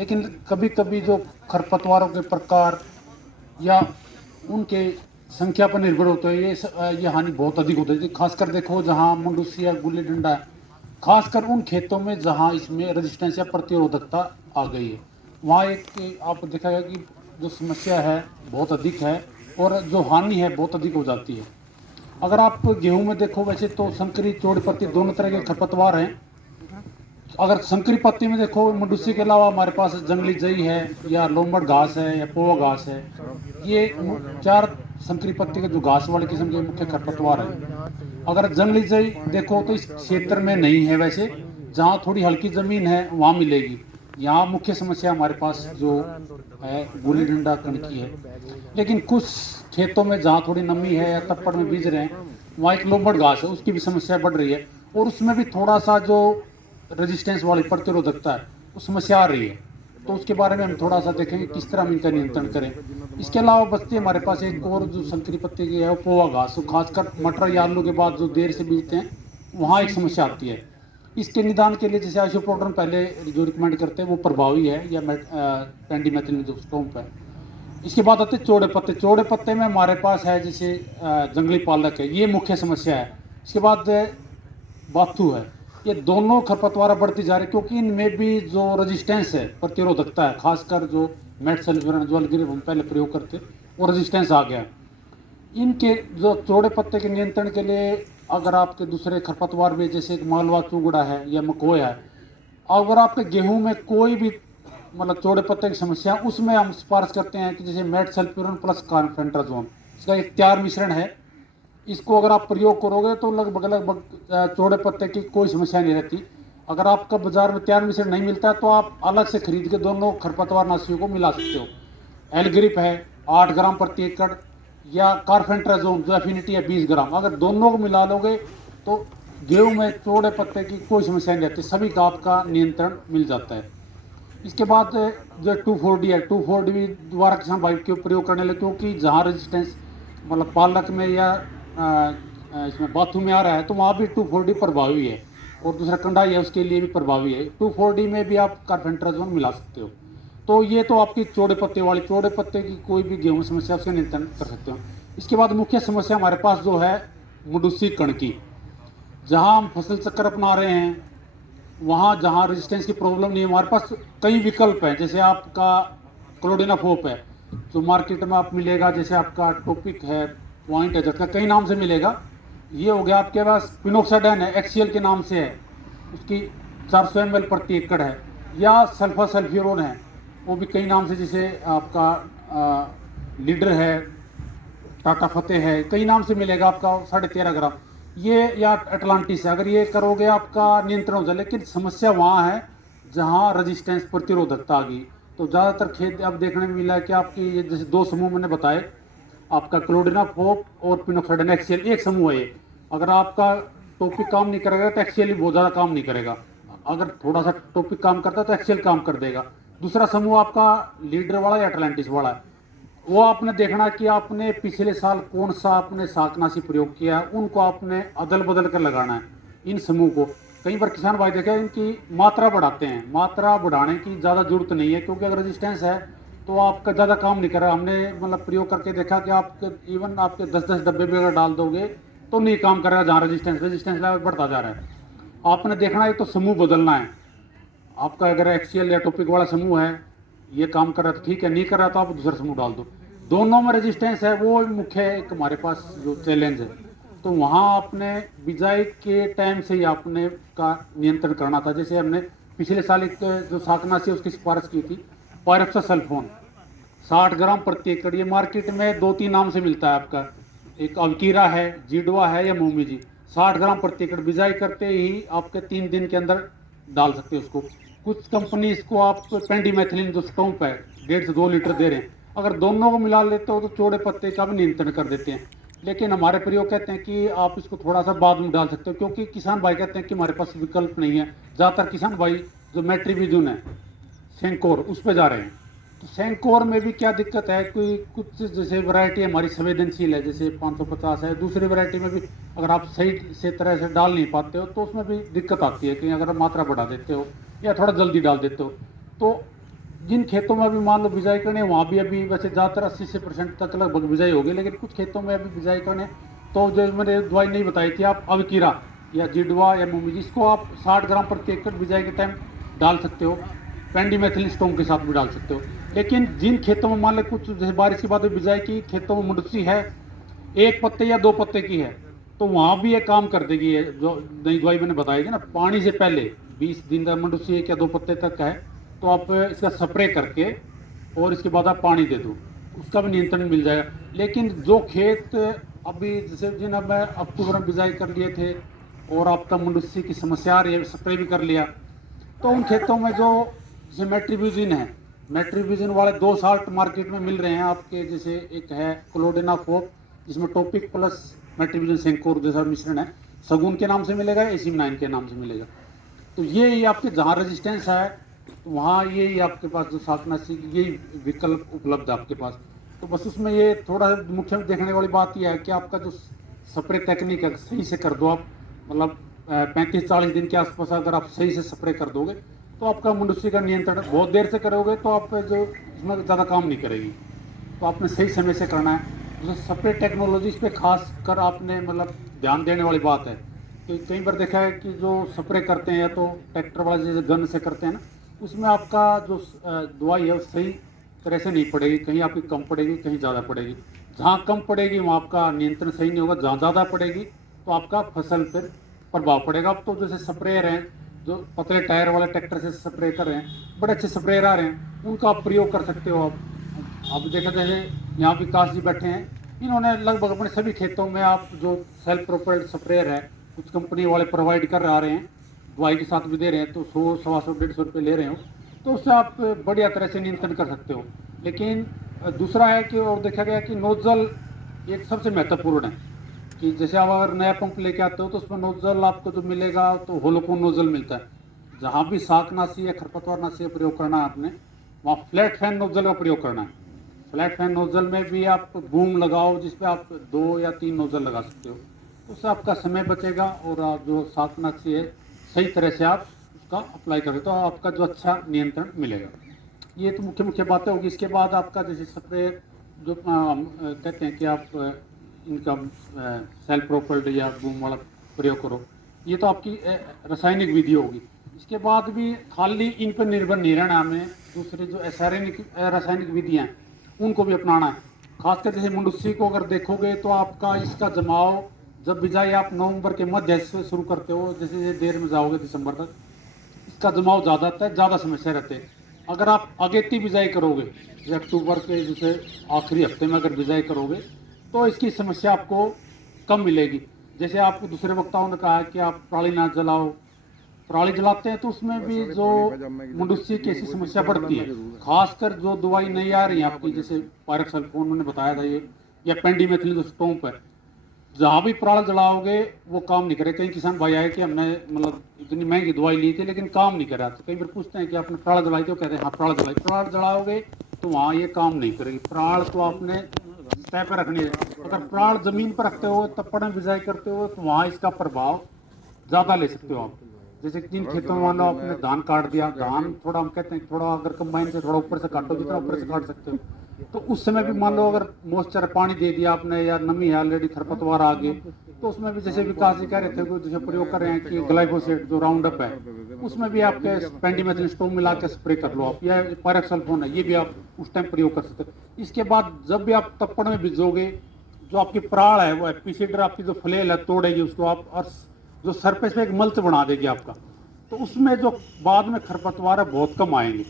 लेकिन कभी कभी जो खरपतवारों के प्रकार या उनके संख्या पर निर्भर होता है, ये हानि बहुत अधिक होती है। खासकर देखो जहाँ मुंडूसी या गुल्ली डंडा है, खासकर उन खेतों में जहाँ इसमें रेजिस्टेंस या प्रतिरोधकता आ गई है, वहाँ एक आप दिखाएगा कि जो समस्या है बहुत अधिक है और जो हानि है बहुत अधिक हो जाती है। अगर आप गेहूं में देखो, वैसे तो संकरी चौड़ी पत्ती दोनों तरह के खरपतवार हैं। अगर संकरी पत्ती में देखो, मंडूसी के अलावा हमारे पास जंगली जई है या लोमड़ घास है या पोवा घास है। ये चार संकरी पत्ती के जो घास वाली किस्म के मुख्य खरपतवार हैं। अगर जंगली जई देखो तो इस क्षेत्र में नहीं है, वैसे जहाँ थोड़ी हल्की जमीन है वहाँ मिलेगी। यहाँ मुख्य समस्या हमारे पास जो है गुल्ली डंडा कणकी है। लेकिन कुछ खेतों में जहाँ थोड़ी नमी है या तप्पड़ में बीज रहे हैं, वहाँ एक लोमड़ घास है, उसकी भी समस्या बढ़ रही है। और उसमें भी थोड़ा सा जो रेजिस्टेंस वाली प्रतिरोधकता है वो समस्या आ रही है। तो उसके बारे में हम थोड़ा सा देखेंगे किस तरह हम इनका नियंत्रण करें। इसके अलावा बचती है हमारे पास एक और जो संकरी पत्ती की है वो पोवा घास, तो खासकर मटर या आलू के बाद जो देर से बीजते हैं वहाँ एक समस्या आती है। इसके निदान के लिए जैसे आइसोप्रोडन पहले जो रिकमेंड करते हैं वो प्रभावी है, या पेंडीमेथिलिन जो स्टोम्प है। इसके बाद आते चौड़े पत्ते। चौड़े पत्ते में हमारे पास है जैसे जंगली पालक है, ये मुख्य समस्या है। इसके बाद बाथू है। ये दोनों खरपतवार बढ़ती जा रही है क्योंकि इनमें भी जो रेजिस्टेंस है, प्रतिरोधकता है, खासकर जो मेट सल्फ्यूरन जो अलगिरिब हम पहले प्रयोग करते वो रेजिस्टेंस आ गया। इनके जो चौड़े पत्ते के नियंत्रण के लिए अगर आपके दूसरे खरपतवार भी जैसे मालवा चुगड़ा है या मकोया है, अगर आपके गेहूं में कोई भी मतलब चौड़े पत्ते की समस्या, उसमें हम सिफारिश करते हैं कि जैसे मेट सल्फ्यूरन प्लस कार्बेंडाजोन, इसका एक तैयार मिश्रण है। इसको अगर आप प्रयोग करोगे तो लगभग लगभग चौड़े पत्ते की कोई समस्या नहीं रहती। अगर आपका बाजार में तैयार मिश्रण नहीं मिलता है तो आप अलग से खरीद के दोनों खरपतवार नाशियों को मिला सकते हो। एलग्रिप है 8 ग्राम प्रति एकड़, या कार्फेंट्राजोन जो एफिनिटी है 20 ग्राम, अगर दोनों को मिला लोगे तो गेहूं में चौड़े पत्ते की कोई समस्या नहीं रहती, सभी का आपका नियंत्रण मिल जाता है। इसके बाद जो 2,4-D है, 2,4-D भी दोबारा किसान भाई के प्रयोग करने लगे क्योंकि जहाँ रेजिस्टेंस मतलब पालक में या इसमें बाथू में आ रहा है तो वहाँ भी 2,4-D प्रभावी है। और दूसरा कंडाई है उसके लिए भी प्रभावी है। 2,4-D में भी आप कार्बेंडाजोन मिला सकते हो। तो ये तो आपकी चौड़े पत्ते वाली, चौड़े पत्ते की कोई भी गेहूं समस्या उसका नियंत्रण कर सकते हो। इसके बाद मुख्य समस्या हमारे पास जो है मुडुसी कणकी, जहाँ हम फसल चक्कर अपना रहे हैं वहाँ जहाँ रेजिस्टेंस की प्रॉब्लम नहीं है, हमारे पास कई विकल्प हैं। जैसे आपका क्लोडिनाफोप है जो मार्केट में आप मिलेगा, जैसे आपका टॉपिक है, पॉइंट है, जिसका कई नाम से मिलेगा। ये हो गया आपके पास पिनोक्साडेन है, एक्सीएल के नाम से है, उसकी 400 ml प्रति एकड़ है। या सल्फा सल्फ्यूरोन है, वो भी कई नाम से, जैसे आपका लीडर है, टाटा फतेह है, कई नाम से मिलेगा आपका 13.5 ग्राम। ये या अटलांटिस है, अगर ये करोगे आपका नियंत्रण हो जाए। लेकिन समस्या वहाँ है जहाँ रेजिस्टेंस प्रतिरोधकता आ गई। तो ज़्यादातर खेत अब देखने में मिला है कि आपकी ये जैसे दो समूह मैंने बताए, आपका क्लोडिनाफोप और पिनोक्साडेन एक्सीएल एक समूह है ये। अगर आपका टॉपिक काम नहीं करेगा तो एक्सीएल भी बहुत ज़्यादा काम नहीं करेगा। अगर थोड़ा सा टॉपिक काम करता है तो एक्सीएल काम कर देगा। दूसरा समूह आपका लीडर वाला या अटलांटिस वाला है, वो आपने देखना कि आपने पिछले साल कौन सा आपने शाकनाशी प्रयोग किया है, उनको आपने अदल बदल कर लगाना है इन समूह को। कई बार किसान भाई देखे इनकी मात्रा बढ़ाते हैं, मात्रा बढ़ाने की ज़्यादा जरूरत नहीं है क्योंकि अगर रेजिस्टेंस है तो आपका ज़्यादा काम नहीं कर रहा। हमने मतलब प्रयोग करके देखा कि आपके इवन आपके 10-10 डब्बे भी अगर डाल दोगे तो नहीं काम करेगा जहाँ रेजिस्टेंस लेवल बढ़ता जा रहा है। आपने देखना है तो समूह बदलना है। आपका अगर एक्सीएल या टॉपिक वाला समूह है ये काम कर रहा है तो ठीक है, नहीं कर रहा तो आप दूसरा समूह डाल दो। दोनों में रेजिस्टेंस है, वो मुख्य एक हमारे पास जो चैलेंज है। तो वहाँ आपने बिजाई के टाइम से ही आपने का नियंत्रण करना था। जैसे हमने पिछले साल एक जो शाकनाशी उसकी सिफारिश की थी, पायरप्सासल्फोन 60 ग्राम प्रति एकड़। ये मार्केट में 2-3 नाम से मिलता है आपका, एक अवकीरा है, जीडवा है या मोमीजी। 60 ग्राम प्रति एकड़ बिजाई करते ही आपके 3 दिन के अंदर डाल सकते हैं उसको। कुछ कंपनी इसको आप पेंडीमेथिलिन जो स्टोम्प है 1.5 से 2 लीटर दे रहे हैं। अगर दोनों को मिला लेते हो तो चौड़े पत्ते का भी नियंत्रण कर देते हैं। लेकिन हमारे प्रयोग कहते हैं कि आप इसको थोड़ा सा बाद में डाल सकते हो क्योंकि किसान भाई कहते हैं कि हमारे पास विकल्प नहीं है। ज़्यादातर किसान भाई जो मेट्रीबिजून है, सेंकोर, उस पर जा रहे हैं। तो सेंकोर में भी क्या दिक्कत है, कोई कुछ जैसे वैरायटी हमारी संवेदनशील है जैसे 550 है, दूसरी वैरायटी में भी अगर आप सही से तरह से डाल नहीं पाते हो तो उसमें भी दिक्कत आती है कि अगर मात्रा बढ़ा देते हो या थोड़ा जल्दी डाल देते हो तो जिन खेतों में अभी मान लो बिजाई करने, वहाँ भी अभी वैसे ज़्यादातर 80% तक लगभग बिजाई होगी, लेकिन कुछ खेतों में अभी बिजाई करने, तो जो मैंने दवाई नहीं बताई थी, आप अवकीरा या जिडवा या मूंगी, जिसको आप 60 ग्राम प्रति एकड़ बिजाई के टाइम डाल सकते हो, पेंडीमेथिलिन स्टोन के साथ भी डाल सकते हो। लेकिन जिन खेतों में मान लो कुछ जैसे बारिश के बाद बिजाई की खेतों में मुंडसी है, एक पत्ते या दो पत्ते की है, तो वहाँ भी ये काम कर देगी। ये जो नई दवाई मैंने बताई थी ना, पानी से पहले 20 दिन का मुंडसी एक या दो पत्ते तक है, तो आप इसका स्प्रे करके और इसके बाद आप पानी दे दो, उसका भी नियंत्रण मिल जाएगा। लेकिन जो खेत अभी जैसे जिन अब मैं अक्टूबर में बिजाई कर लिए थे और आपका मुंडसी की समस्या आ रही है, स्प्रे भी कर लिया, तो उन खेतों में जो जैसे मेट्रीब्यूजिन है, मेट्रीब्यूजिन वाले 2 साल्ट मार्केट में मिल रहे हैं आपके, जैसे एक है क्लोडेनाफोप जिसमें टॉपिक प्लस मेट्रीब्यूजिन सेंकोर जैसा मिश्रण है, सगुन के नाम से मिलेगा, एसिम 9 के नाम से मिलेगा। तो ये आपके जहाँ रेजिस्टेंस है, तो वहाँ यही आपके पास जो शाकनाशी यही विकल्प उपलब्ध है आपके पास। तो बस उसमें ये थोड़ा मुख्य देखने वाली बात यह है कि आपका जो स्प्रे टेक्निक है सही से कर दो आप, मतलब 35-40 दिन के आसपास अगर आप सही से स्प्रे कर दोगे, तो आपका मुंडसी का नियंत्रण, बहुत देर से करोगे तो आप जो इसमें ज़्यादा काम नहीं करेगी, तो आपने सही समय से करना है। तो स्प्रे टेक्नोलॉजी इस पर खास कर आपने मतलब ध्यान देने वाली बात है कि कई बार देखा है कि जो स्प्रे करते हैं या तो ट्रैक्टर वाले जैसे गन से करते हैं ना, उसमें आपका जो दवाई है वो सही तरह से नहीं पड़ेगी, कहीं आपकी कम पड़ेगी, कहीं ज़्यादा पड़ेगी। जहाँ कम पड़ेगी वहाँ आपका नियंत्रण सही नहीं होगा, जहाँ ज़्यादा पड़ेगी तो आपका फसल पर प्रभाव पड़ेगा। अब तो जैसे स्प्रेयर हैं जो पतले टायर वाले ट्रैक्टर से स्प्रे कर रहे हैं, बड़े अच्छे स्प्रेयर आ रहे हैं, उनका आप प्रयोग कर सकते हो। आप देखा जैसे यहाँ विकास जी बैठे हैं, इन्होंने लगभग अपने सभी खेतों में आप जो सेल्फ प्रोपेल्ड स्प्रेयर है कुछ कंपनी वाले प्रोवाइड कर आ रहे हैं, दवाई के साथ भी दे रहे हैं, तो 100, 125, 150 रुपये ले रहे हो, तो उससे आप बढ़िया तरह से नियंत्रण कर सकते हो। लेकिन दूसरा है कि और देखा गया कि नोजल एक सबसे महत्वपूर्ण है, कि जैसे आप अगर नया पंप लेके आते हो तो उसमें नोजल आपको जो मिलेगा तो होलोकोन नोजल मिलता है। जहाँ भी शाकनाशी या खरपतवारनाशी का प्रयोग करना है आपने, वहाँ फ्लैट फैन नोजल का प्रयोग करना है। फ्लैट फैन नोजल में भी आप बूम लगाओ जिसपे आप 2 या 3 नोजल लगा सकते हो, उससे आपका समय बचेगा और आप जो शाकनाशी है सही तरह से आप उसका अप्लाई करें तो आपका जो अच्छा नियंत्रण मिलेगा। ये तो मुख्य मुख्य बातें होगी। इसके बाद आपका जैसे स्प्रे जो कहते हैं कि आप इनका सेल्फ प्रोपेल्ड या बूम वाला प्रयोग करो, ये तो आपकी रासायनिक विधि होगी। इसके बाद भी खाली इन पर निर्भर नहीं रहना, हमें दूसरे जो रासायनिक विधियाँ हैं उनको भी अपनाना है। खासकर जैसे मुंडसी को अगर देखोगे तो आपका इसका जमाव जब बिजाई आप नवंबर के मध्य से शुरू करते हो, जैसे देर में जाओगे दिसंबर तक, इसका जमाव ज़्यादा आता है, ज़्यादा समस्या रहते हैं। अगर आप अगेती बिजाई करोगे, जैसे अक्टूबर के जैसे आखिरी हफ्ते में अगर बिजाई करोगे तो इसकी समस्या आपको कम मिलेगी। जैसे आपको दूसरे वक्ताओं ने कहा है कि आप पराली ना जलाओ, पराली जलाते हैं तो उसमें भी जो मुंडसी की ऐसी समस्या बढ़ती है। खासकर जो दवाई नहीं आ रही है आपकी, जैसे पायरक्सल्फोन उन्होंने बताया था ये, या पेंडीमेथिलिन जो स्टोम्प है, जहाँ भी पराल जलाओगे वो काम नहीं करे। कई किसान भाई आए कि हमने मतलब इतनी महंगी दवाई ली थी लेकिन काम नहीं करा, तो कई बार पूछते हैं कि आपने पराल जलाई, तो कहते हैं हाँ पराल जलाई। पराल जलाओगे तो वहाँ ये काम नहीं करेगी। पराल तो आपने सतह पर रखनी है। अगर पराल जमीन पर रखते हो, तप्पड़ में बिजाई करते हो, तो वहाँ इसका प्रभाव ज़्यादा ले सकते हो आप। जैसे जिन खेतों में मान लो आपने धान काट दिया, धान थोड़ा हम कहते हैं थोड़ा अगर कंबाइन से थोड़ा ऊपर से काटो, जितना ऊपर से काट सकते हो, तो उस समय भी मान लो अगर मॉइस्चर पानी दे दिया आपने या नमी है ऑलरेडी, खरपतवार आ गए, तो उसमें भी जैसे विकास जी कह रहे थे जैसे प्रयोग कर रहे हैं कि ग्लाइफोसेट जो राउंड अप है, उसमें भी आपके पेंडीमेथिलिन स्टोम मिला के स्प्रे कर लो आप, या पायरक्सल्फोन है, ये भी आप उस टाइम प्रयोग कर सकते हो। इसके बाद जब भी आप तप्पड़ में भिजोगे, जो आपकी प्राण है वो एपिसीडर आपकी जो फ्लेल है तोड़ेगी उसको आप, और जो सरफेस पे एक मल्च बना देगी आपका, तो उसमें जो बाद में खरपतवार है बहुत कम आएंगे।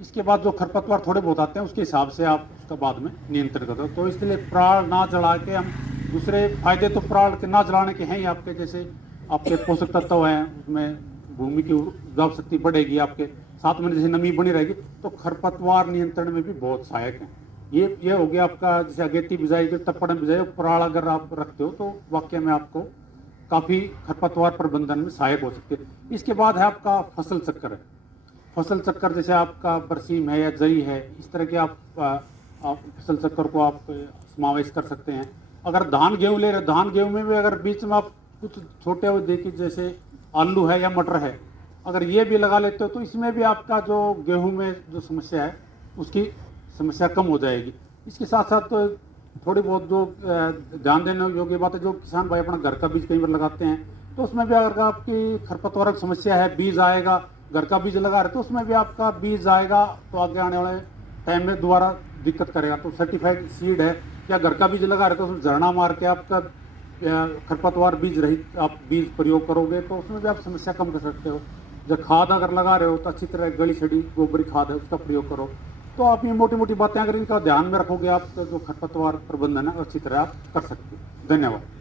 इसके बाद जो खरपतवार थोड़े बहुत आते हैं उसके हिसाब से आप उसका बाद में नियंत्रण करते हो। तो इसलिए प्राण ना जला के हम, दूसरे फायदे तो प्राण के ना जलाने के हैं ही आपके, जैसे आपके पोषक तत्व हैं उसमें, भूमि की उपजाऊ शक्ति बढ़ेगी आपके, साथ में जैसे नमी बनी रहेगी, तो खरपतवार नियंत्रण में भी बहुत सहायक हैं। ये हो गया आपका जैसे अगेती बिजाई के तप्पड़ में बिजाई, प्राण अगर आप रखते हो तो वाकई में आपको काफ़ी खरपतवार प्रबंधन में सहायक हो सकते हैं। इसके बाद है आपका फसल चक्कर है। फसल चक्कर जैसे आपका बरसीम है या जई है, इस तरह के आप फसल चक्कर को आप समावेश कर सकते हैं। अगर धान गेहूँ ले रहे, धान गेहूँ में भी अगर बीच में आप कुछ छोटे हुए देखिए, जैसे आलू है या मटर है, अगर ये भी लगा लेते हो तो इसमें भी आपका जो गेहूं में जो समस्या है उसकी समस्या कम हो जाएगी। इसके साथ साथ तो थोड़ी बहुत जो ध्यान देने योग्य बात है, जो किसान भाई अपना घर का बीज कई बार लगाते हैं तो उसमें भी अगर आपकी खरपतवार की समस्या है, बीज आएगा, घर का बीज लगा रहे तो उसमें भी आपका बीज आएगा तो आगे आने वाले टाइम में दोबारा दिक्कत करेगा। तो सर्टिफाइड सीड है या घर का बीज लगा रहे तो उसमें झरना मार के आपका खरपतवार बीज रहित आप बीज प्रयोग करोगे तो उसमें भी आप समस्या कम कर सकते हो। जब खाद अगर लगा रहे हो तो अच्छी तरह गली सड़ी गोबरी खाद है उसका प्रयोग करो। तो आप ये मोटी मोटी बातें अगर इनका ध्यान में रखोगे आप तो जो खरपतवार प्रबंधन है अच्छी तरह आप कर सकते हो। धन्यवाद।